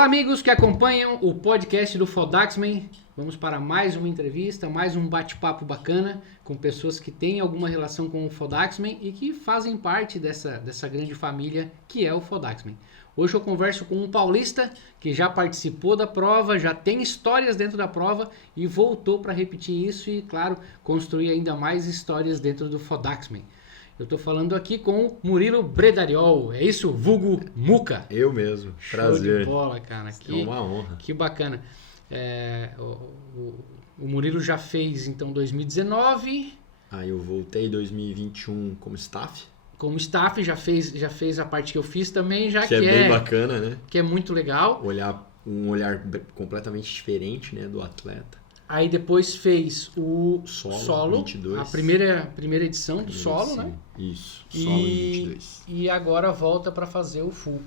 Olá, amigos que acompanham o podcast do Fodaxman. Vamos para mais uma entrevista, mais um bate-papo bacana com pessoas que têm alguma relação com o Fodaxman e que fazem parte dessa grande família que é o Fodaxman. Hoje eu converso com um paulista que já participou da prova, já tem histórias dentro da prova e voltou para repetir isso e, claro, construir ainda mais histórias dentro do Fodaxman. Eu estou falando aqui com o Murilo Bredariol, é isso? Vulgo Muca. Eu mesmo, prazer. Show de bola, cara. É uma honra. Que bacana. O Murilo já fez, então, 2019. Aí eu voltei em 2021 como staff. Como staff, já fez a parte que eu fiz também, já que é bem bacana, né? Que é muito legal. Um olhar completamente diferente, né, do atleta. Aí depois fez o solo 22. A primeira edição do solo, né? Isso, solo 22. E agora volta para fazer o full.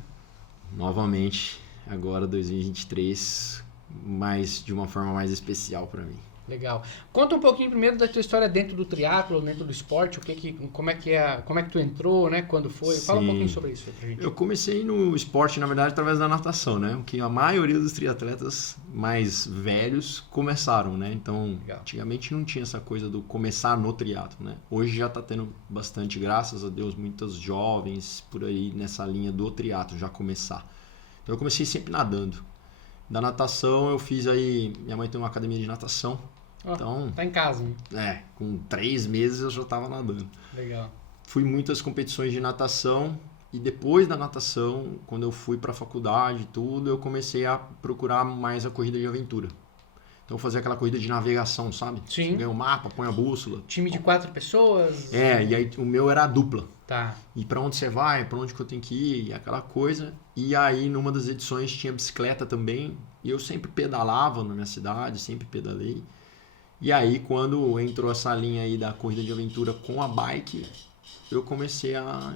Novamente, agora 2023, mas de uma forma mais especial para mim. Legal. Conta um pouquinho primeiro da tua história dentro do triatlo, dentro do esporte, como é que tu entrou, né? Quando foi? Fala um pouquinho sobre isso aí pra gente. Eu comecei no esporte, na verdade, através da natação, né? O que a maioria dos triatletas mais velhos começaram, né? Então, Legal. Antigamente não tinha essa coisa do começar no triatlo, né? Hoje já tá tendo bastante, graças a Deus, muitos jovens por aí nessa linha do triatlo já começar. Então eu comecei sempre nadando. Da natação eu fiz aí, minha mãe tem uma academia de natação. Então, tá em casa, né? Com 3 meses eu já estava nadando. Legal. Fui muitas competições de natação e depois da natação, quando eu fui para a faculdade e tudo, eu comecei a procurar mais a corrida de aventura. Então eu fazia aquela corrida de navegação, sabe? Sim. Você ganha o mapa, põe a bússola. Time de 4 pessoas? E aí o meu era a dupla. Tá. E para onde você vai, para onde que eu tenho que ir, e aquela coisa. E aí numa das edições tinha bicicleta também, e eu sempre pedalava na minha cidade, sempre pedalei. E aí, quando entrou essa linha aí da corrida de aventura com a bike, eu comecei a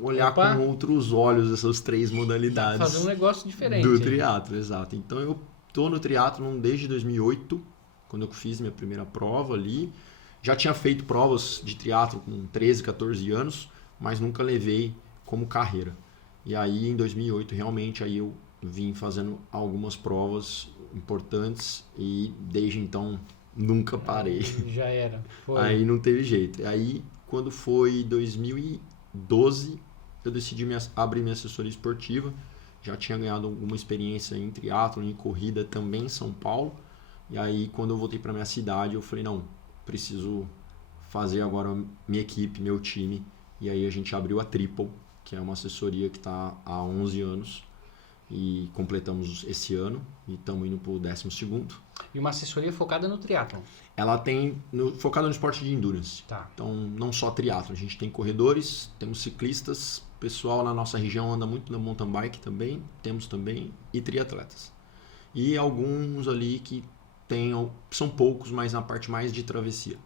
olhar com outros olhos essas 3 modalidades. Fazer um negócio diferente. Do triatlo, exato. Então, eu tô no triatlo desde 2008, quando eu fiz minha primeira prova ali. Já tinha feito provas de triatlo com 13, 14 anos, mas nunca levei como carreira. E aí, em 2008, realmente, aí eu vim fazendo algumas provas importantes e desde então nunca parei. Já era. Foi. Aí não teve jeito. Aí quando foi 2012 eu decidi abrir minha assessoria esportiva. Já tinha ganhado alguma experiência em triatlo, em corrida também em São Paulo. E aí quando eu voltei para minha cidade eu falei, não, preciso fazer agora minha equipe, meu time. E aí a gente abriu a Triple, que é uma assessoria que está há 11 anos. E completamos esse ano e estamos indo para o 12º. E uma assessoria focada no triatlo? Ela tem focada no esporte de endurance. Tá. Então, não só triatlo. A gente tem corredores, temos ciclistas, pessoal na nossa região anda muito na mountain bike também, temos também, e triatletas. E alguns ali que são poucos, mas na parte mais de travessia.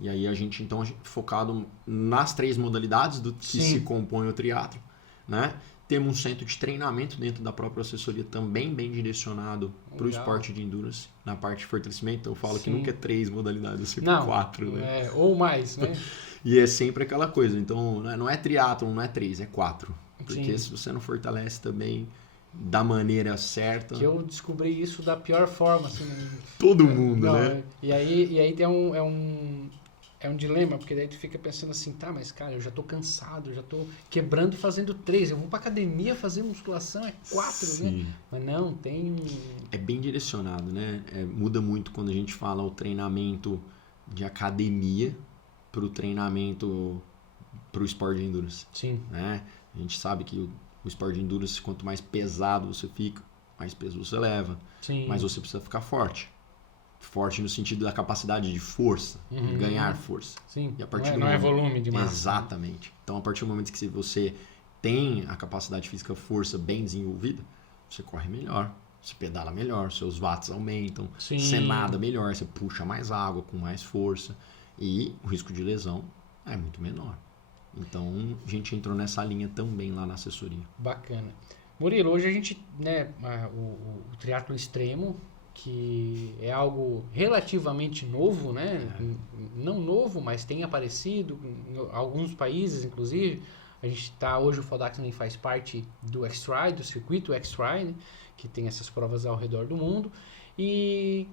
E aí a gente, então, focado nas 3 modalidades do que se compõe o triatlo, né? Temos um centro de treinamento dentro da própria assessoria também bem direcionado para o esporte de endurance, na parte de fortalecimento. Então eu falo que nunca é 3 modalidades, é sempre 4. Né? Ou mais, né? E é sempre aquela coisa. Então não é triatlon, não é 3, é 4. Porque se você não fortalece também da maneira certa... Que eu descobri isso da pior forma. Assim, todo mundo, né? E aí tem é um dilema, porque daí tu fica pensando assim, tá, mas cara, eu já tô cansado, eu já tô quebrando fazendo 3, eu vou pra academia fazer musculação, é 4, né? Mas não, tem... É bem direcionado, né? Muda muito quando a gente fala o treinamento de academia pro treinamento pro esporte de endurance. Sim. Né? A gente sabe que o esporte de endurance, quanto mais pesado você fica, mais peso você leva, mas você precisa ficar forte. Forte no sentido da capacidade de força, de ganhar força. Sim, e a partir não é volume de massa. Exatamente. Então, a partir do momento que você tem a capacidade física, força bem desenvolvida, você corre melhor, você pedala melhor, seus watts aumentam, você nada melhor, você puxa mais água com mais força e o risco de lesão é muito menor. Então, a gente entrou nessa linha também lá na assessoria. Bacana. Murilo, hoje a gente, né, o triatlo extremo, que é algo relativamente novo, né? Não novo, mas tem aparecido em alguns países, inclusive. A gente tá, hoje o Fodaxman faz parte do X-Tri, do circuito X-Tri, né? Que tem essas provas ao redor do mundo. E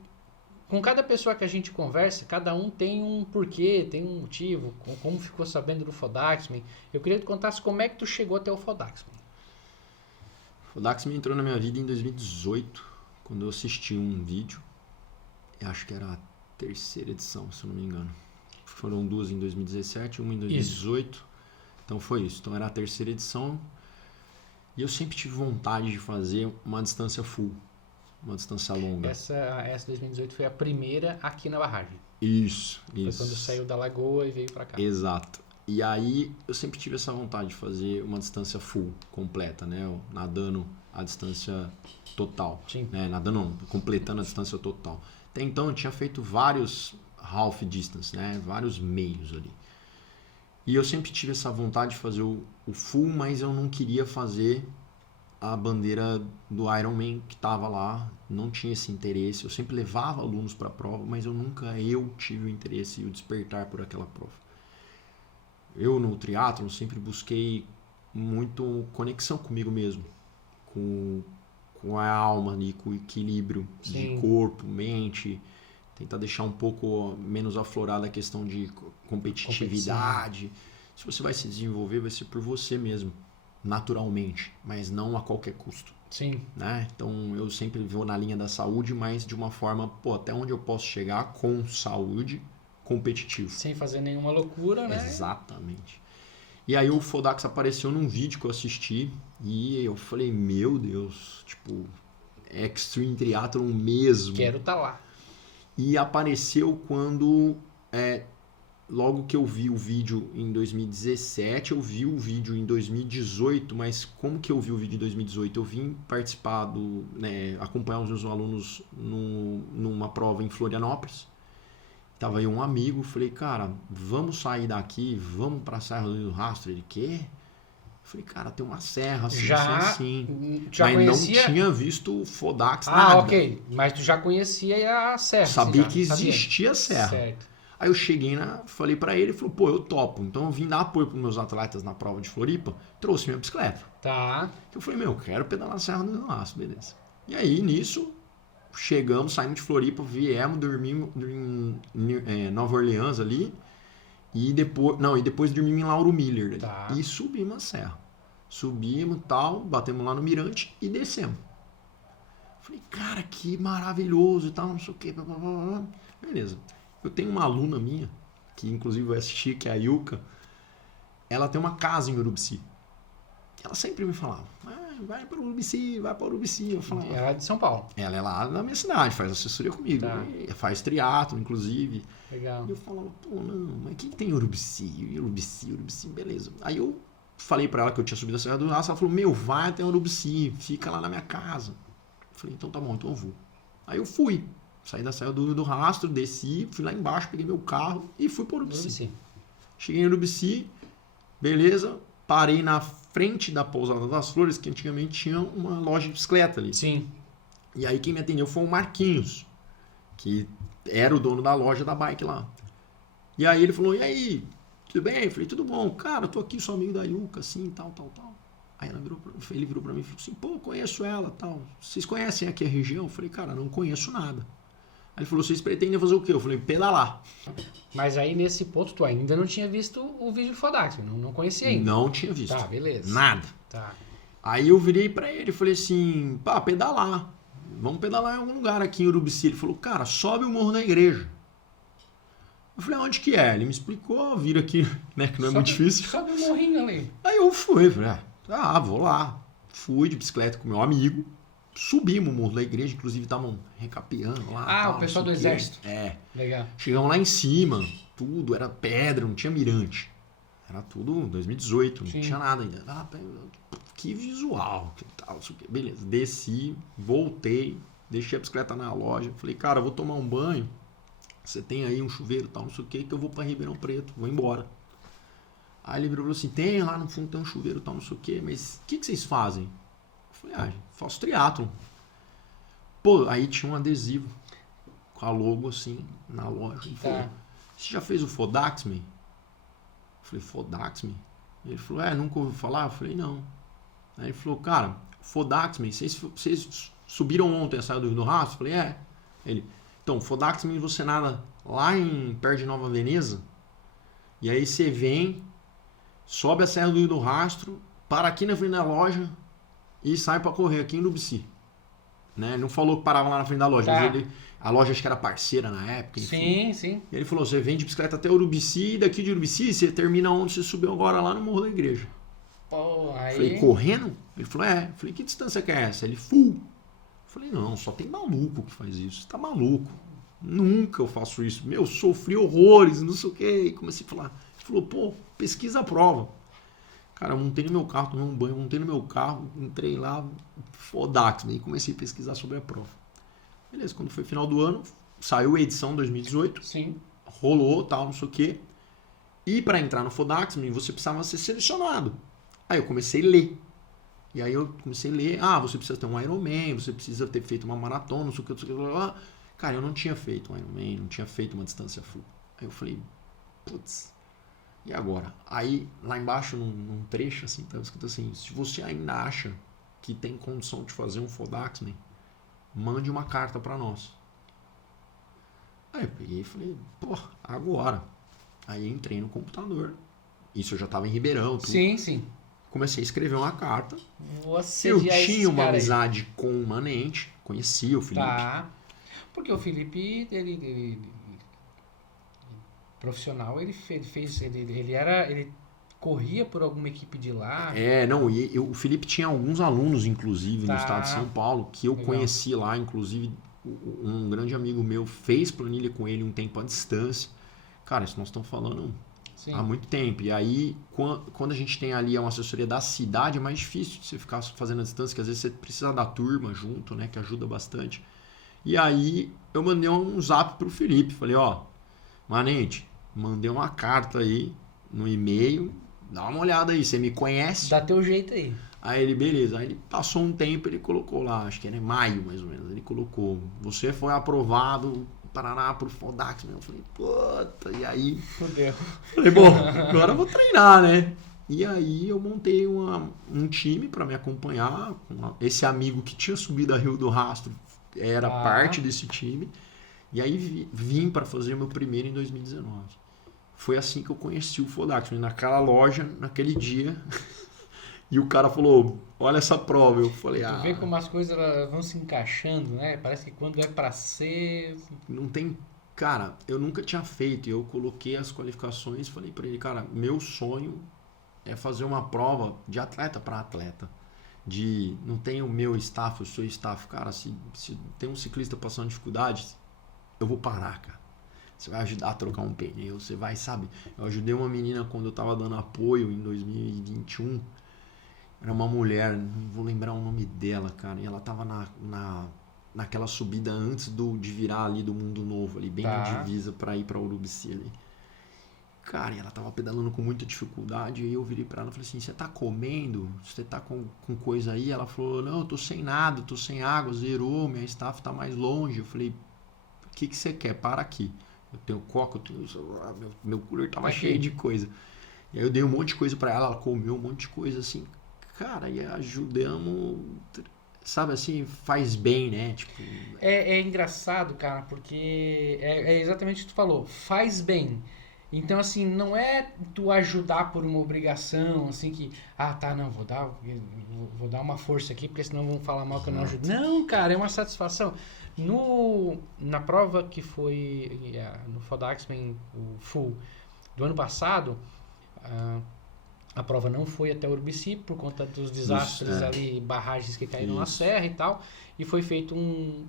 com cada pessoa que a gente conversa, cada um tem um porquê, tem um motivo, como ficou sabendo do Fodaxman. Eu queria que tu contasse como é que tu chegou até o Fodaxman. O Fodaxman entrou na minha vida em 2018, quando eu assisti um vídeo. Eu acho que era a terceira edição, se eu não me engano. Foram duas em 2017, uma em 2018. Isso. Então foi isso. Então era a terceira edição. E eu sempre tive vontade de fazer uma distância full. Uma distância longa. Essa 2018 foi a primeira aqui na barragem. Isso. Foi quando saiu da Lagoa e veio pra cá. Exato. E aí eu sempre tive essa vontade de fazer uma distância full, completa, né? Nadando a distância total. Sim. Né? Nadando não, completando a distância total. Até então eu tinha feito vários half distance, né? Vários meios ali. E eu sempre tive essa vontade de fazer o full, mas eu não queria fazer a bandeira do Ironman que estava lá, não tinha esse interesse. Eu sempre levava alunos para a prova, mas eu nunca tive o interesse e o despertar por aquela prova. Eu no triatlon sempre busquei muito conexão comigo mesmo, com a alma ali, com o equilíbrio de corpo, mente, tentar deixar um pouco menos aflorada a questão de competitividade. Se você vai se desenvolver, vai ser por você mesmo, naturalmente, mas não a qualquer custo. Sim. Né? Então eu sempre vou na linha da saúde, mas de uma forma, até onde eu posso chegar com saúde, competitivo. Sem fazer nenhuma loucura, né? Exatamente. E aí o Fodax apareceu num vídeo que eu assisti e eu falei, meu Deus, tipo, Extreme Triathlon mesmo. Quero estar lá. E apareceu quando, logo que eu vi o vídeo em 2017, eu vi o vídeo em 2018, mas como que eu vi o vídeo em 2018? Eu vim participar acompanhar os meus alunos numa prova em Florianópolis. Tava aí um amigo, falei, cara, vamos sair daqui, vamos pra Serra do Rastro. Ele, quê? Falei, cara, tem uma serra assim, assim. Já mas conhecia? não tinha visto o Fodax, nada. Ok. Mas tu já conhecia a serra. Sabia que existia a serra. Certo. Aí eu cheguei, falei pra ele, ele falou, pô, eu topo. Então eu vim dar apoio pros meus atletas na prova de Floripa, trouxe minha bicicleta. Tá. Eu falei, eu quero pedalar a Serra do Rastro, beleza. E aí, nisso, chegamos, saímos de Floripa, viemos, dormimos em Nova Orleans ali. E depois dormimos em Lauro Miller. Tá. E subimos a serra. Subimos e tal, batemos lá no Mirante e descemos. Falei, cara, que maravilhoso e tal, não sei o que. Blá, blá, blá. Beleza. Eu tenho uma aluna minha, que inclusive vai assistir, que é a Yuka. Ela tem uma casa em Urubici. Ela sempre me falava, vai para Urubici, vai para Urubici. Eu falava, ela é de São Paulo. Ela é lá na minha cidade, faz assessoria comigo. Tá. Faz triatlo, inclusive. Legal. E eu falava, pô, não, mas quem tem Urubici? Urubici, beleza. Aí eu falei pra ela que eu tinha subido a Serra do Rastro, ela falou, vai até Urubici, fica lá na minha casa. Eu falei, então tá bom, então eu vou. Aí eu fui, saí da Serra do Rastro, desci, fui lá embaixo, peguei meu carro e fui para Urubici. Cheguei em Urubici, beleza, parei na frente da Pousada das Flores, que antigamente tinha uma loja de bicicleta ali. Sim. E aí quem me atendeu foi o Marquinhos, que era o dono da loja da bike lá. E aí ele falou, e aí, tudo bem? Eu falei, tudo bom. Cara, tô aqui, sou amigo da Yuka, assim, tal. Aí ele virou pra mim e falou assim, pô, conheço ela, tal. Vocês conhecem aqui a região? Eu falei, cara, não conheço nada. Aí ele falou, vocês pretendem fazer o quê? Eu falei, pedalar. Mas aí nesse ponto tu ainda não tinha visto o vídeo do Fodax, não conhecia ainda. Não tinha visto. Tá, beleza. Nada. Tá. Aí eu virei pra ele e falei assim, pedalar. Vamos pedalar em algum lugar aqui em Urubici. Ele falou, cara, sobe o Morro da Igreja. Eu falei, onde que é? Ele me explicou, vira aqui, né, que não é muito difícil. Sobe o morrinho ali. Aí eu fui, falei, vou lá. Fui de bicicleta com meu amigo, subimos o Morro da Igreja, inclusive estavam recapeando lá. Tal, o pessoal do exército. Legal. Chegamos lá em cima, tudo era pedra, não tinha mirante. Era tudo 2018, não tinha nada ainda. Que visual, que tal, não sei o quê. Beleza, desci, voltei, deixei a bicicleta na loja, falei, cara, vou tomar um banho. Você tem aí um chuveiro e tal, não sei o que eu vou pra Ribeirão Preto, vou embora. Aí ele falou assim, tem lá no fundo tem um chuveiro e tal, não sei o que, mas o que vocês fazem? Eu falei, faço triatlon. Pô, aí tinha um adesivo com a logo assim, na loja. Ele falou, você já fez o Fodaxman? Eu falei, Fodaxman? Ele falou, nunca ouviu falar? Eu falei, não. Aí ele falou, cara, Fodaxman, vocês subiram ontem a Serra do Rio do Rastro? Eu falei, Ele, então, Fodaxman você nada lá perto de Nova Veneza, e aí você vem, sobe a Serra do Rio do Rastro, para aqui na frente da loja e sai para correr aqui em Urubici. Né? Não falou que parava lá na frente da loja, mas a loja acho que era parceira na época. Sim, sim. Ele falou, você vem de bicicleta até Urubici, e daqui de Urubici você termina onde você subiu agora, lá no Morro da Igreja. Pô, aí... Falei, correndo? Ele falou, Falei, que distância que é essa? Ele, full. Falei, não, só tem maluco que faz isso. Você tá maluco. Nunca eu faço isso. Meu, sofri horrores, não sei o quê. E comecei a falar. Ele falou, pô, pesquisa a prova. Cara, eu montei no meu carro, tomei um banho, montei no meu carro, entrei lá, Fodaxman, e comecei a pesquisar sobre a prova. Beleza, quando foi final do ano, saiu a edição 2018. Sim. Rolou, tal, não sei o quê. E para entrar no Fodaxman, você precisava ser selecionado. Aí eu comecei a ler. E aí eu comecei a ler, você precisa ter um Ironman, você precisa ter feito uma maratona, não sei o que, Cara, eu não tinha feito um Ironman, não tinha feito uma distância full. Aí eu falei, putz, e agora? Aí, lá embaixo, num trecho, assim, tá escrito assim, se você ainda acha que tem condição de fazer um Fodaxman, mande uma carta para nós. Aí eu peguei e falei, agora. Aí entrei no computador. Isso eu já tava em Ribeirão. Tudo. Sim, sim. Comecei a escrever uma carta. Você eu tinha uma amizade com o Manente, conhecia o Felipe. Tá. Porque o Felipe, ele profissional, ele corria por alguma equipe de lá. O Felipe tinha alguns alunos, inclusive, no estado de São Paulo, que eu conheci lá, inclusive um grande amigo meu fez planilha com ele um tempo à distância. Cara, isso nós estamos falando há muito tempo. E aí, quando a gente tem ali uma assessoria da cidade, é mais difícil de você ficar fazendo a distância, que às vezes você precisa da turma junto, né, que ajuda bastante. E aí, eu mandei um zap pro Felipe, falei, Manente, mandei uma carta aí no e-mail, dá uma olhada aí, você me conhece? Dá teu jeito aí. Aí ele, beleza. Aí ele passou um tempo, ele colocou lá, acho que era em maio mais ou menos, ele colocou, você foi aprovado Paraná pro Fodaxman. Eu falei, puta, e aí... Fudeu. Falei, bom, agora eu vou treinar, né? E aí eu montei um time para me acompanhar, esse amigo que tinha subido a Rio do Rastro era parte desse time. E aí vim para fazer meu primeiro em 2019. Foi assim que eu conheci o Fodaxman, naquela loja, naquele dia. E o cara falou, olha essa prova. Eu falei, Tu vê como as coisas elas vão se encaixando, né? Parece que quando é para ser... Não tem... Cara, eu nunca tinha feito. Eu coloquei as qualificações e falei para ele, cara, meu sonho é fazer uma prova de atleta para atleta. Não tem o meu staff, o seu staff. Cara, se tem um ciclista passando dificuldades, eu vou parar, cara. Você vai ajudar a trocar um pneu, você vai, sabe? Eu ajudei uma menina quando eu tava dando apoio em 2021. Era uma mulher, não vou lembrar o nome dela, cara. E ela tava naquela subida antes de virar ali do Mundo Novo, ali, bem na divisa pra ir pra Urubici ali. Cara, e ela tava pedalando com muita dificuldade. E aí eu virei pra ela e falei assim, você tá comendo? Você tá com coisa aí? Ela falou, não, eu tô sem nada, tô sem água, zerou, minha staff tá mais longe. Eu falei, o que você quer? Para aqui. Eu tenho coca, eu tenho celular, meu cooler tava cheio de coisa. E aí eu dei um monte de coisa pra ela comeu um monte de coisa assim. Cara, e ajudamos, sabe assim, faz bem, né? Tipo... É engraçado, cara, porque é exatamente o que tu falou, faz bem. Então, assim, não é tu ajudar por uma obrigação, assim, que, não, vou dar uma força aqui, porque senão vão falar mal que eu não ajudo. Não, cara, é uma satisfação. Na prova que foi no Fodaxman, o Full, do ano passado, a prova não foi até Urubici por conta dos desastres ali, barragens que caíram na serra e tal, e foi feito um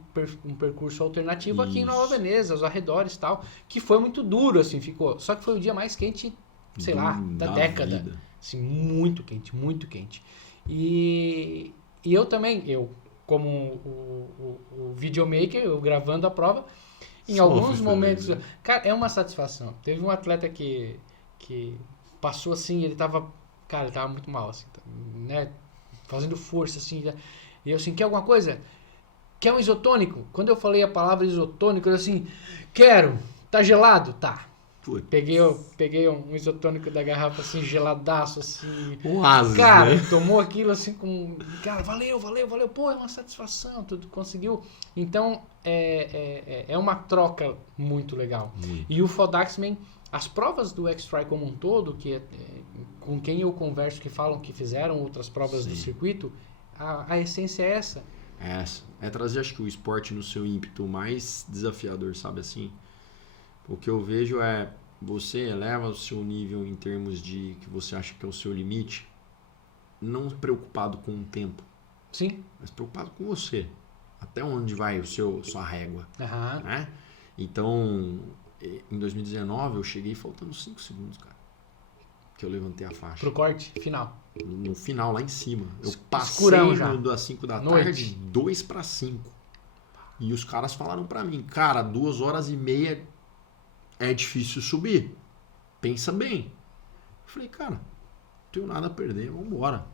percurso alternativo aqui em Nova Veneza, aos arredores e tal, que foi muito duro, assim, ficou. Só que foi o dia mais quente, sei lá, da década. Vida. Assim, muito quente, muito quente. E eu também, como o videomaker, eu gravando a prova, em alguns momentos... Cara, é uma satisfação. Teve um atleta que passou assim, ele tava muito mal, assim, né? Fazendo força, assim. E eu assim, quer alguma coisa? Quer um isotônico? Quando eu falei a palavra isotônico, eu assim, quero. Tá gelado? Tá. Putz. Peguei um isotônico da garrafa assim, geladaço, assim. Oásis, Cara, né? tomou aquilo assim com. Cara, valeu. Pô, é uma satisfação, tu conseguiu. Então, é uma troca muito legal. E o Fodaxman, as provas do X-Try como um todo, com quem eu converso que falam que fizeram outras provas do circuito, a essência é essa. É trazer, acho que, o esporte no seu ímpeto mais desafiador, sabe assim? O que eu vejo é você eleva o seu nível em termos de que você acha que é o seu limite, não preocupado com o tempo, Sim. mas preocupado com você. Até onde vai sua régua, Aham. né? Então, em 2019 eu cheguei faltando 5 segundos, cara, que eu levantei a faixa. Pro corte final. No final, lá em cima. Eu passei Escurão já. das 5 da Noite. tarde, 2 para 5. E os caras falaram pra mim, cara, 2 horas e meia é difícil subir. Pensa bem. Eu falei, cara, não tenho nada a perder, vambora.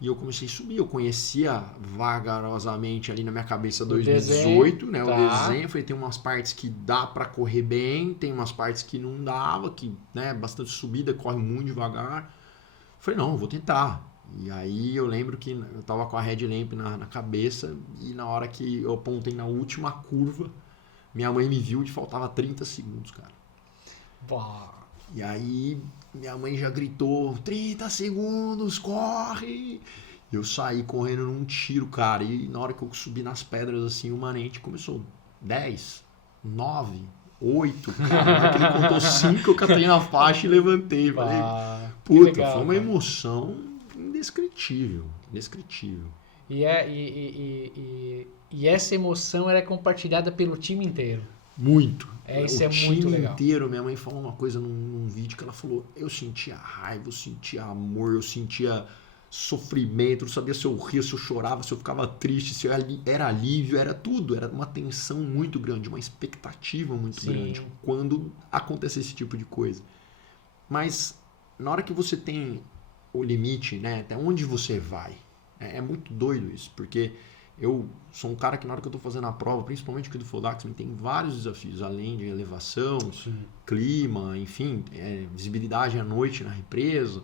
E eu comecei a subir. Eu conhecia vagarosamente ali na minha cabeça 2018, né? Tá. O desenho. Eu falei, tem umas partes que dá pra correr bem, tem umas partes que não dava, que, né, bastante subida, corre muito devagar. Eu falei, não, eu vou tentar. E aí eu lembro que eu tava com a headlamp na cabeça e na hora que eu apontei na última curva, minha mãe me viu e faltava 30 segundos, cara. Pá. E aí minha mãe já gritou, 30 segundos, corre! E eu saí correndo num tiro, cara. E na hora que eu subi nas pedras, assim, o manete começou 10, 9, 8. Cara, na hora que ele contou 5, eu catei na faixa e levantei. Falei, puta, legal, foi uma cara. emoção indescritível. Indescritível. E essa emoção era compartilhada pelo time inteiro. Muito. Isso o é time muito legal. inteiro, minha mãe falou uma coisa num vídeo que ela falou, eu sentia raiva, eu sentia amor, eu sentia sofrimento, não sabia se eu ria, se eu chorava, se eu ficava triste, se era alívio, era tudo, era uma tensão muito grande, uma expectativa muito Sim. grande quando acontece esse tipo de coisa. Mas na hora que você tem o limite, né, até onde você vai, é muito doido isso, porque eu sou um cara que na hora que eu tô fazendo a prova, principalmente aqui do Fodaxman, tem vários desafios, além de elevação, clima, enfim, visibilidade à noite na represa,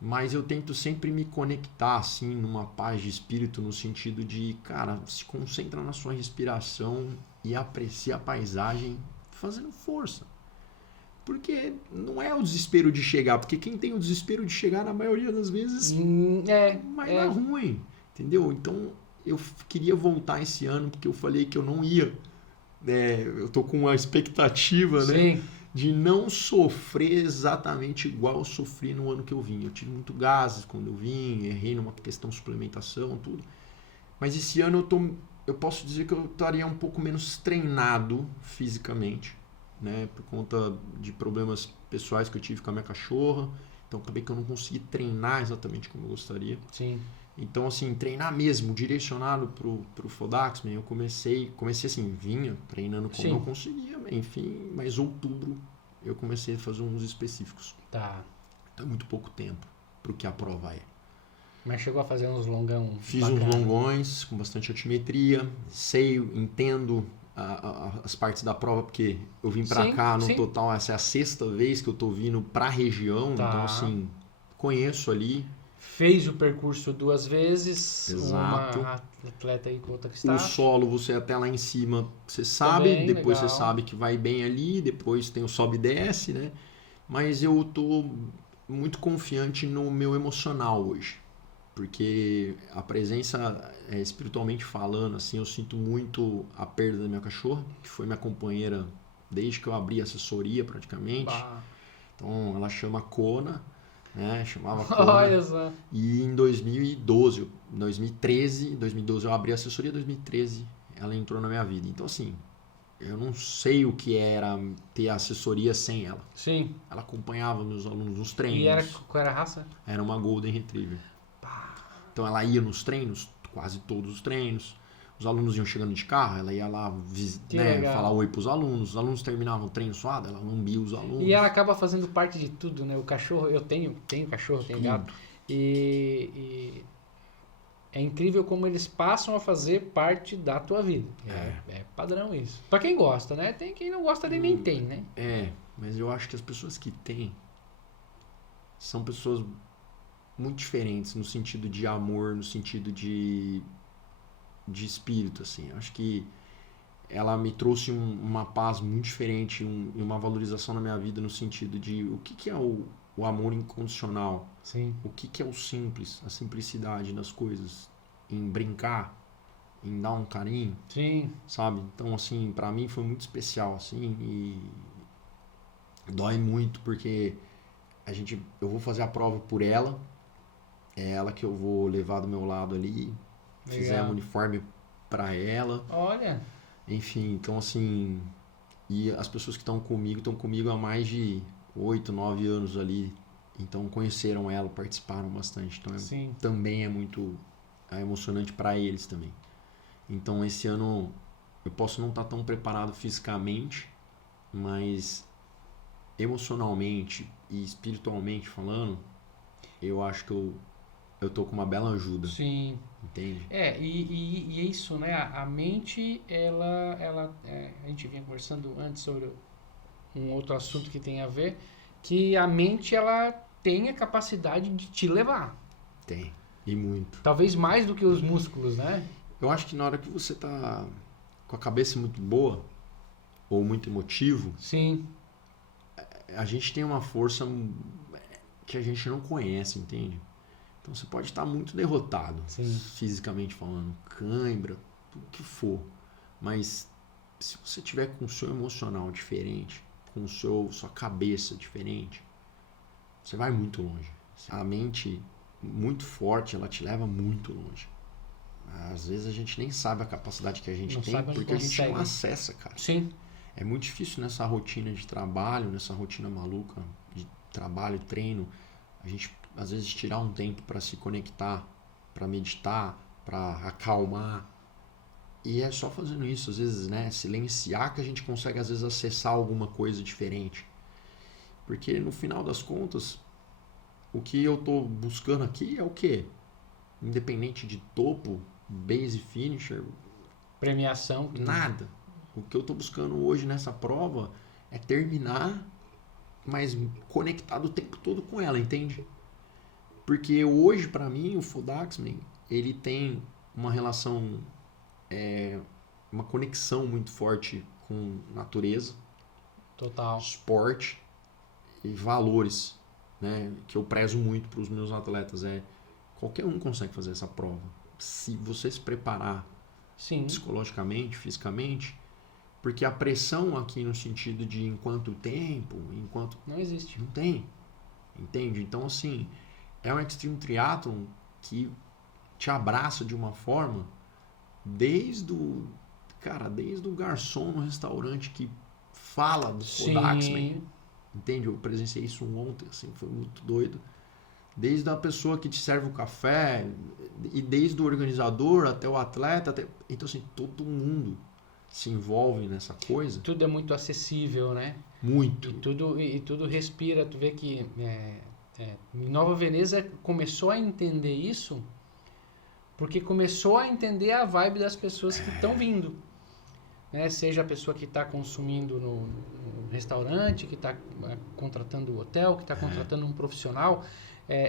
mas eu tento sempre me conectar, assim, numa paz de espírito, no sentido de, cara, se concentra na sua respiração e aprecia a paisagem fazendo força. Porque não é o desespero de chegar, porque quem tem o desespero de chegar, na maioria das vezes, vai dar ruim, entendeu? Então, eu queria voltar esse ano, porque eu falei que eu não ia. Eu tô com uma expectativa, né? De não sofrer exatamente igual eu sofri no ano que eu vim. Eu tive muito gases quando eu vim, errei numa questão de suplementação, tudo. Mas esse ano eu posso dizer que eu estaria um pouco menos treinado fisicamente, né? Por conta de problemas pessoais que eu tive com a minha cachorra. Então acabei que eu não consegui treinar exatamente como eu gostaria. Sim. Então, assim, treinar mesmo, direcionado pro Fodaxman, eu comecei assim, vinha treinando como eu conseguia, enfim, mas outubro eu comecei a fazer uns específicos. Tá. Então, é muito pouco tempo pro que a prova é. Mas chegou a fazer uns longão. Fiz uns longões com bastante altimetria, entendo as partes da prova, porque eu vim pra cá no total, essa é a 6ª vez que eu tô vindo pra região, então, assim, conheço ali. Fez o percurso 2 vezes. Exato. Uma atleta aí com outra que está. O solo, você até lá em cima, você sabe, bem, depois legal. você sabe que vai bem ali, depois tem o sobe e desce, né? Mas eu tô muito confiante no meu emocional hoje, porque a presença, espiritualmente falando, assim, eu sinto muito a perda da minha cachorra, que foi minha companheira desde que eu abri a assessoria praticamente. Então ela chama Kona, né? Chamava Kona. Olha só. E em 2012 eu abri a assessoria, 2013 ela entrou na minha vida. Então, assim, eu não sei o que era ter a assessoria sem ela. Sim. Ela acompanhava meus alunos nos treinos. E qual era a raça? Era uma Golden Retriever. Então ela ia nos treinos, quase todos os treinos. Os alunos iam chegando de carro, ela ia lá falar oi pros alunos. Os alunos terminavam o treino suado, ela lambia os alunos. E ela acaba fazendo parte de tudo, né? O cachorro, eu tenho cachorro, tenho gato. E é incrível como eles passam a fazer parte da tua vida. É padrão isso. Pra quem gosta, né? Tem quem não gosta nem tem, né? mas eu acho que as pessoas que têm são pessoas muito diferentes no sentido de amor, no sentido de espírito, assim. Eu acho que ela me trouxe uma paz muito diferente e uma valorização na minha vida no sentido de o que é o amor incondicional. Sim. O que é o simples, a simplicidade das coisas, em brincar, em dar um carinho, Sim. sabe? Então, assim, pra mim foi muito especial, assim, e dói muito porque eu vou fazer a prova por ela, é ela que eu vou levar do meu lado ali, fizemos um uniforme pra ela. Olha. Enfim, então assim, e as pessoas que estão comigo há mais de 8, 9 anos ali, então conheceram ela, participaram bastante, então também é muito emocionante para eles também. Então esse ano eu posso não estar tão preparado fisicamente, mas emocionalmente e espiritualmente falando, eu acho que eu tô com uma bela ajuda. Sim. Entende? E é isso, né? A mente, a gente vinha conversando antes sobre um outro assunto que tem a ver, que a mente, ela tem a capacidade de te levar. Tem, e muito. Talvez mais do que os músculos, né? Eu acho que na hora que você tá com a cabeça muito boa, ou muito emotivo, sim, a gente tem uma força que a gente não conhece, entende? Então você pode estar muito derrotado, fisicamente falando, cãibra, tudo que for. Mas se você tiver com o seu emocional diferente, com sua cabeça diferente, você vai muito longe. A mente muito forte, ela te leva muito longe. Às vezes a gente nem sabe a capacidade que a gente tem, porque a gente não acessa, cara. Sim. É muito difícil nessa rotina de trabalho, nessa rotina maluca de trabalho, treino, a gente às vezes tirar um tempo para se conectar, para meditar, para acalmar. E é só fazendo isso, às vezes, né, silenciar, que a gente consegue às vezes acessar alguma coisa diferente. Porque no final das contas, o que eu tô buscando aqui é o quê? Independente de topo, base finisher, premiação, nada. O que eu tô buscando hoje nessa prova é terminar, mas conectado o tempo todo com ela, entende? Porque hoje, para mim, o Fodaxman, ele tem uma relação, uma conexão muito forte com natureza, total, esporte e valores, né? Que eu prezo muito para os meus atletas. Qualquer um consegue fazer essa prova. Se você se preparar psicologicamente, fisicamente, porque a pressão aqui no sentido de enquanto tempo, não existe. Não tem. Entende? Então, assim, é um Extreme Triathlon que te abraça de uma forma desde o garçom no restaurante que fala do Fodaxman. Entende? Eu presenciei isso ontem, assim, foi muito doido. Desde a pessoa que te serve o café, e desde o organizador até o atleta. Então, assim, todo mundo se envolve nessa coisa. Tudo é muito acessível, né? Muito. E tudo respira. Tu vê que Nova Veneza começou a entender isso porque começou a entender a vibe das pessoas que estão vindo. Né? Seja a pessoa que está consumindo no restaurante, que está contratando o hotel, que está contratando um profissional.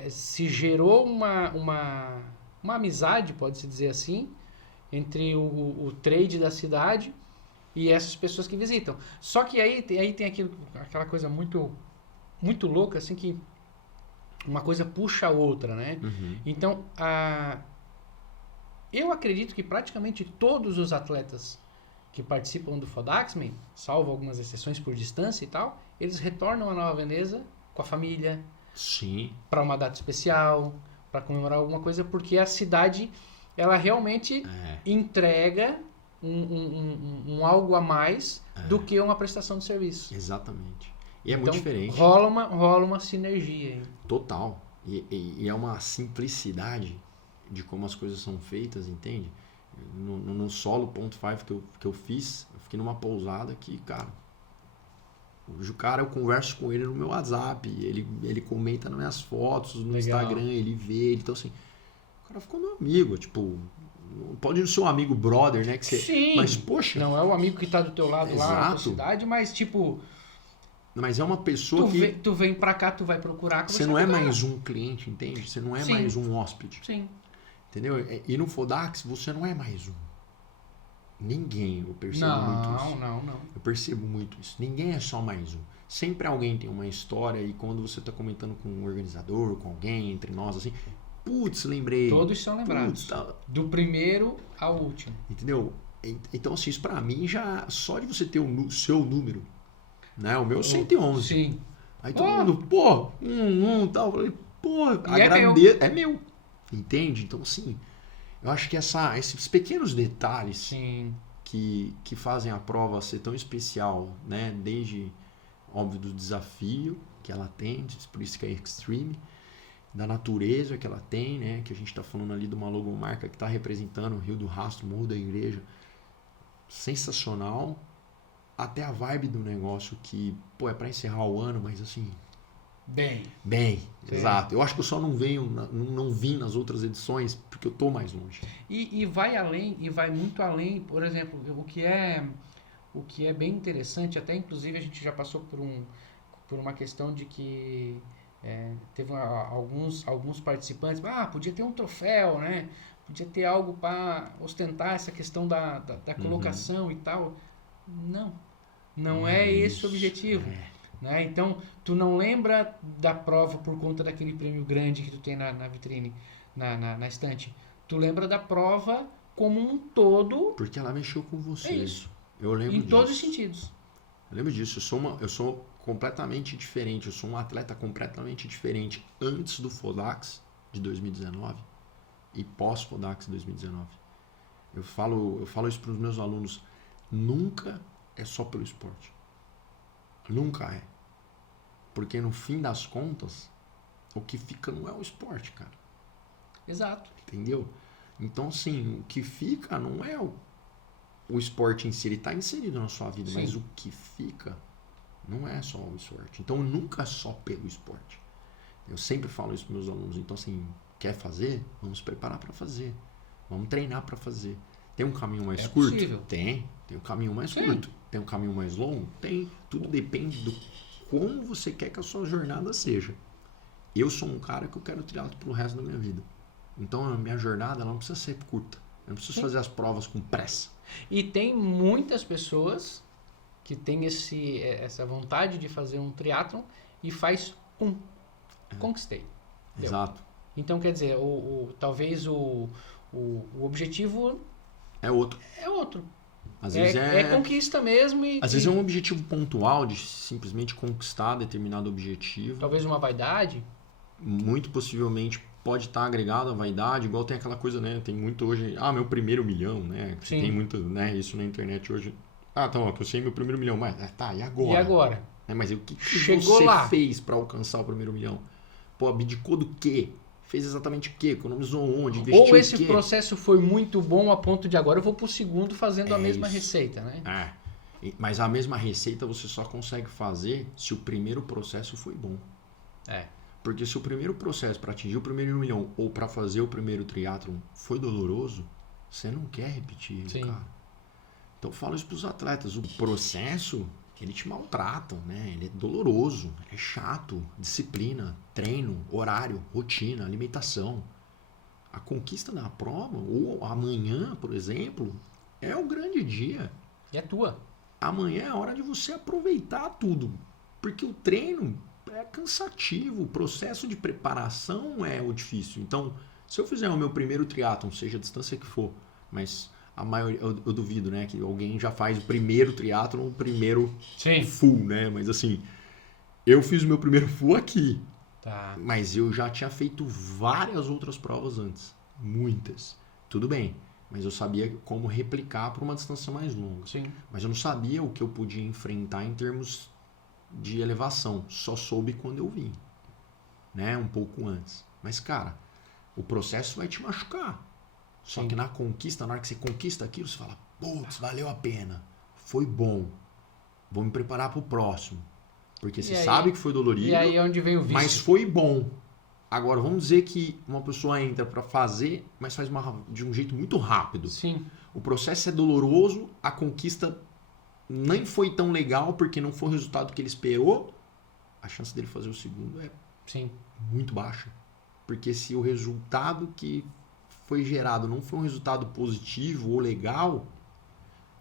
Se gerou uma amizade, pode-se dizer assim, entre o trade da cidade e essas pessoas que visitam. Só que aí tem aquela coisa muito, muito louca, assim, que uma coisa puxa a outra, né? Uhum. Então, eu acredito que praticamente todos os atletas que participam do Fodaxman, salvo algumas exceções por distância e tal, eles retornam a Nova Veneza com a família, para uma data especial, para comemorar alguma coisa, porque a cidade, ela realmente entrega um algo a mais do que uma prestação de serviço. Exatamente. E é então, muito diferente. Rola uma sinergia. Hein? Total. E é uma simplicidade de como as coisas são feitas, entende? No solo .5 que eu fiz, eu fiquei numa pousada que, cara, eu converso com ele no meu WhatsApp, ele comenta nas minhas fotos, no Instagram, ele vê, então assim, o cara ficou meu amigo, tipo, pode não ser um amigo brother, né? Sim. Mas, poxa... Não é o amigo que tá do teu lado lá na tua cidade, mas tipo... Mas é uma pessoa que... Tu vem pra cá, tu vai procurar... Você não é mais um cliente, entende? Você não é mais um hóspede. Sim. Entendeu? E no Fodax, você não é mais um. Ninguém, eu percebo muito isso. Não. Eu percebo muito isso. Ninguém é só mais um. Sempre alguém tem uma história e quando você está comentando com um organizador, com alguém, entre nós, assim, putz, lembrei. Todos são lembrados. Do primeiro ao último. Entendeu? Então, assim, isso pra mim já, só de você ter o seu número, né? O meu é 111. Sim. Aí todo mundo, pô, tal. Eu falei, pô, agradeço. É meu. Entende? Então, assim, eu acho que esses pequenos detalhes Sim. que fazem a prova ser tão especial, né? Desde, óbvio, do desafio que ela tem, por isso que é extreme, da natureza que ela tem, né? Que a gente está falando ali de uma logomarca que está representando o Rio do Rastro, Morro da Igreja. Sensacional. Até a vibe do negócio que, pô, é para encerrar o ano, mas assim... Bem, exato. Eu acho que eu só não vim nas outras edições porque eu tô mais longe. E vai além, e vai muito além, por exemplo, o que é bem interessante, até inclusive a gente já passou por uma questão de que teve alguns participantes, podia ter um troféu, né? Podia ter algo para ostentar essa questão da colocação e tal. Não é esse o objetivo. Né? Então, tu não lembra da prova por conta daquele prêmio grande que tu tem na vitrine, na estante. Tu lembra da prova como um todo. Porque ela mexeu com você. É isso. Eu lembro disso. Em todos os sentidos. Eu lembro disso. Eu sou completamente diferente. Eu sou um atleta completamente diferente antes do Fodax de 2019 e pós-Fodax de 2019. Eu falo isso para os meus alunos. Nunca é só pelo esporte. Nunca é. Porque no fim das contas, o que fica não é o esporte, cara. Exato. Entendeu? Então, assim, o que fica não é o esporte em si. Ele está inserido na sua vida, mas o que fica não é só o esporte. Então, nunca é só pelo esporte. Eu sempre falo isso para meus alunos. Então, assim, quer fazer? Vamos preparar para fazer. Vamos treinar para fazer. Tem um caminho mais curto? Possível. Tem um caminho mais curto. Tem um caminho mais longo? Tem. Tudo depende do como você quer que a sua jornada seja. Eu sou um cara que eu quero triatlo pro resto da minha vida. Então a minha jornada ela não precisa ser curta. Eu não preciso fazer as provas com pressa. E tem muitas pessoas que têm essa vontade de fazer um triatlon e faz conquistei. Exato. Então quer dizer, talvez o objetivo é outro. Às vezes é conquista mesmo. Às vezes é um objetivo pontual de simplesmente conquistar determinado objetivo. Talvez uma vaidade. Muito possivelmente pode estar agregado à vaidade, igual tem aquela coisa, né? Tem muito hoje, meu primeiro milhão, né? Sim. Tem muito, né? Isso na internet hoje. Então, que eu sei meu primeiro milhão, mas e agora? E agora? Mas o que Chegou você lá. fez para alcançar o primeiro milhão? Pô, abdicou do quê? Fez exatamente o quê? Economizou onde? Investiu Ou esse o quê? processo foi muito bom a ponto de agora eu vou pro segundo fazendo a mesma receita, né? Mas a mesma receita você só consegue fazer se o primeiro processo foi bom. Porque se o primeiro processo para atingir o primeiro milhão ou para fazer o primeiro triatlon foi doloroso, você não quer repetir isso, cara. Então eu falo isso para os atletas. O processo, ele te maltrata, né? Ele é doloroso, é chato. Disciplina, treino, horário, rotina, alimentação. A conquista da prova, ou amanhã, por exemplo, é o grande dia. E é tua. Amanhã é a hora de você aproveitar tudo. Porque o treino é cansativo, o processo de preparação é o difícil. Então, se eu fizer o meu primeiro triatlon, seja a distância que for, mas a maioria, eu duvido, né, que alguém já faz o primeiro triatlon, o primeiro full, né? Mas assim, eu fiz o meu primeiro full aqui. Tá. Mas eu já tinha feito várias outras provas antes. Muitas. Tudo bem. Mas eu sabia como replicar para uma distância mais longa. Sim. Mas eu não sabia o que eu podia enfrentar em termos de elevação. Só soube quando eu vim. Né? Um pouco antes. Mas, cara, o processo vai te machucar. Só que na conquista, na hora que você conquista aquilo, você fala, putz, valeu a pena. Foi bom. Vou me preparar para o próximo. Porque você sabe que foi dolorido. E aí é onde vem o vício. Mas foi bom. Agora, vamos dizer que uma pessoa entra para fazer, mas faz de um jeito muito rápido. Sim. O processo é doloroso, a conquista nem foi tão legal porque não foi o resultado que ele esperou, a chance dele fazer o segundo é Sim. muito baixa. Porque se o resultado que foi gerado não foi um resultado positivo ou legal,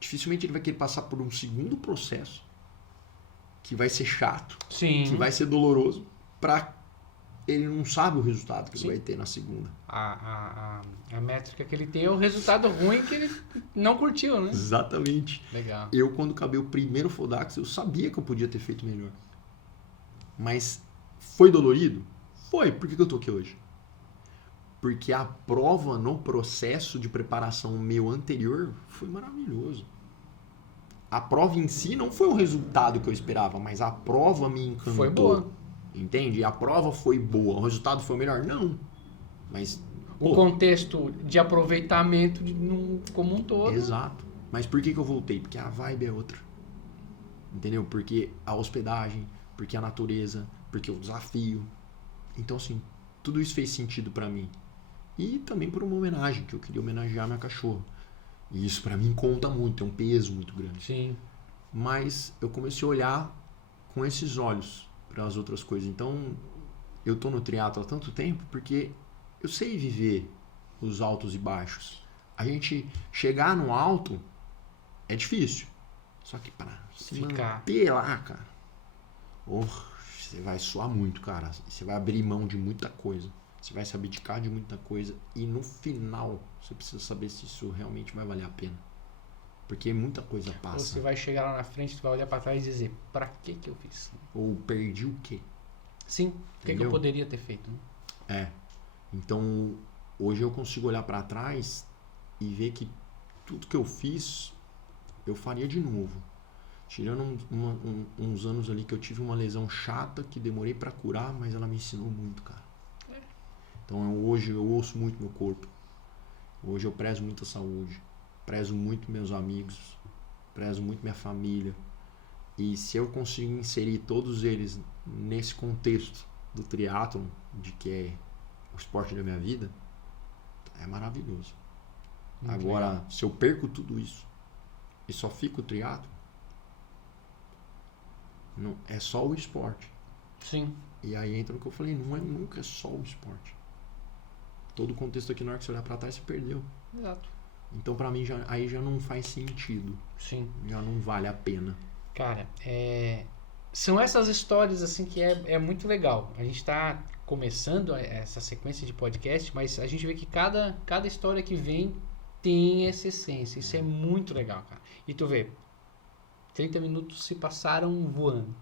dificilmente ele vai querer passar por um segundo processo que vai ser chato, Sim. que vai ser doloroso, para ele não sabe o resultado que Sim. ele vai ter na segunda. A métrica que ele tem é o resultado ruim que ele não curtiu, né? Exatamente. Legal. Eu, quando acabei o primeiro Fodax, eu sabia que eu podia ter feito melhor. Mas foi dolorido? Foi. Por que eu tô aqui hoje? Porque a prova no processo de preparação meu anterior foi maravilhoso. A prova em si não foi o resultado que eu esperava, mas a prova me encantou. Foi boa. Entende? A prova foi boa. O resultado foi melhor? Não. Mas... O contexto de aproveitamento como um todo. Exato. Mas por que eu voltei? Porque a vibe é outra. Entendeu? Porque a hospedagem, porque a natureza, porque o desafio. Então, assim, tudo isso fez sentido pra mim. E também por uma homenagem, que eu queria homenagear minha cachorra. E isso pra mim conta muito, é um peso muito grande. Sim. Mas eu comecei a olhar com esses olhos para as outras coisas. Então, eu tô no triatlo há tanto tempo porque eu sei viver os altos e baixos. A gente chegar no alto é difícil. Só que para se manter lá, cara, você vai suar muito, cara. Você vai abrir mão de muita coisa. Você vai se abdicar de muita coisa. E no final, você precisa saber se isso realmente vai valer a pena. Porque muita coisa passa. Ou você vai chegar lá na frente, tu vai olhar pra trás e dizer, pra que eu fiz? Ou perdi o quê? Sim, o que eu poderia ter feito? Né? É. Então, hoje eu consigo olhar pra trás e ver que tudo que eu fiz, eu faria de novo. Tirando uns anos ali que eu tive uma lesão chata, que demorei pra curar, mas ela me ensinou muito, cara. Então, hoje eu ouço muito meu corpo. Hoje eu prezo muito a saúde. Prezo muito meus amigos, prezo muito minha família. E se eu conseguir inserir todos eles nesse contexto do triatlon, de que é o esporte da minha vida, é maravilhoso. Muito Agora, legal. Se eu perco tudo isso e só fico o triatlon, não, é só o esporte. Sim. E aí entra no que eu falei, nunca é só o esporte. Todo o contexto aqui, na hora que você olhar pra trás, você perdeu. Exato. Então, pra mim, aí já não faz sentido. Sim. Já não vale a pena. Cara, são essas histórias, assim, que é muito legal. A gente tá começando essa sequência de podcast, mas a gente vê que cada história que vem tem essa essência. Isso é muito legal, cara. E tu vê, 30 minutos se passaram voando.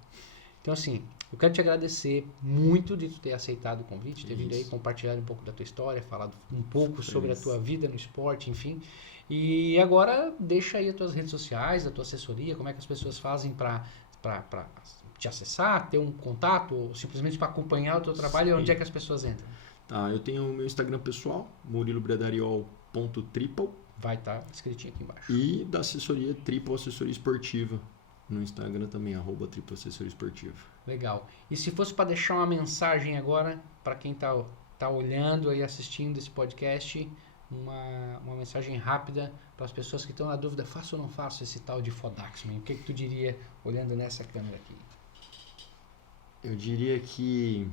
Então, assim, eu quero te agradecer muito de tu ter aceitado o convite, ter vindo aí compartilhar um pouco da tua história, falado um pouco sobre a tua vida no esporte, enfim. E agora deixa aí as tuas redes sociais, a tua assessoria, como é que as pessoas fazem para te acessar, ter um contato, ou simplesmente para acompanhar o teu trabalho, e onde é que as pessoas entram? Tá, eu tenho o meu Instagram pessoal, murilobredariol.triple. Vai estar escritinho aqui embaixo. E da assessoria Triple Assessoria Esportiva. No Instagram também, @Triple Assessoria Esportiva. Legal. E se fosse para deixar uma mensagem agora para quem tá olhando e assistindo esse podcast, uma mensagem rápida para as pessoas que estão na dúvida, faço ou não faço esse tal de Fodaxman? O que tu diria olhando nessa câmera aqui? Eu diria que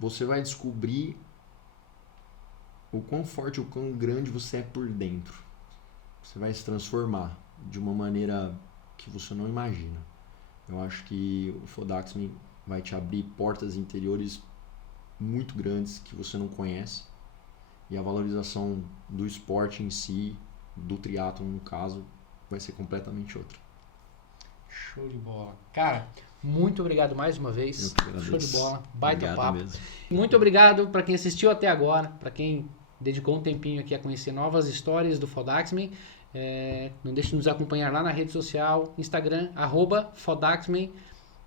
você vai descobrir o quão forte, o quão grande você é por dentro. Você vai se transformar de uma maneira que você não imagina. Eu acho que o Fodaxman vai te abrir portas interiores muito grandes que você não conhece, e a valorização do esporte em si, do triatlon no caso, vai ser completamente outra. Show de bola. Cara, muito obrigado mais uma vez. Show de bola. Baita obrigado papo. Mesmo. Muito obrigado para quem assistiu até agora, para quem dedicou um tempinho aqui a conhecer novas histórias do Fodaxman. Não deixe de nos acompanhar lá na rede social, Instagram, @Fodaxman,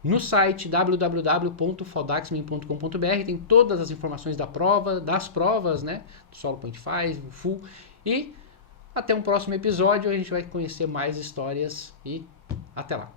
no site www.fodaxman.com.br, tem todas as informações das provas, né, do Solo Point 5, Full, e até um próximo episódio, a gente vai conhecer mais histórias e até lá.